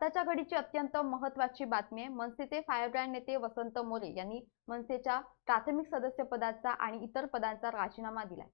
आताच्या घडीची अत्यंत महत्वाची बातमी आहे. मनसेचे फायरब्रँड नेते वसंत मोरे यांनी मनसेच्या प्राथमिक सदस्य पदाचा आणि इतर पदांचा राजीनामा दिलाय.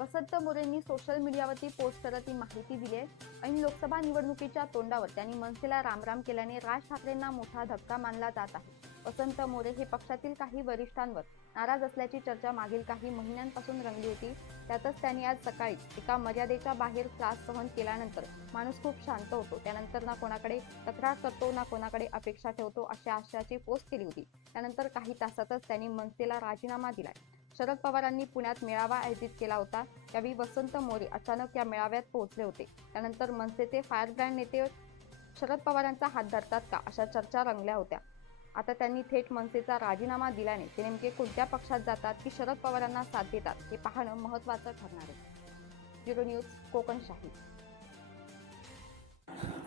वसंत मोरेंनी सोशल मीडियावरती पोस्ट करत ही माहिती दिली आहे ऐन लोकसभा निवडणुकीच्या तोंडावर त्यांनी मनसेला रामराम केल्याने राज ठाकरेंना मोठा धक्का मानला जात आहे. वसंत मोरे हे पक्षातील काही वरिष्ठांवर नाराज असल्याची चर्चा मागील काही महिन्यांपासून रंगली होती. त्यातच त्यांनी आज सकाळी एका मर्यादेच्या बाहेर त्रास सहन केल्यानंतर माणूस खूप शांत होतो. त्यानंतर ना कोणाकडे तक्रार करतो ना कोणाकडे अपेक्षा ठेवतो अशा आशयाची पोस्ट केली होती. त्यानंतर काही तासातच त्यांनी मनसेला राजीनामा दिलाय. शरद पवारांनी पुण्यात मेळावा आयोजित केला होता. त्यावेळी वसंत मोरे अचानक या मेळाव्यात पोहोचले होते. त्यानंतर मनसेचे फायर ब्रँड नेते शरद पवारांचा हात धरतात का अशा चर्चा रंगल्या होत्या. आता त्यांनी थेट मनसेचा राजीनामा दिल्याने ते नेमके कोणत्या पक्षात जातात की शरद पवारांना साथ देतात हे पाहणं महत्त्वाचं ठरणार आहे. Bureau news Kokanshahi.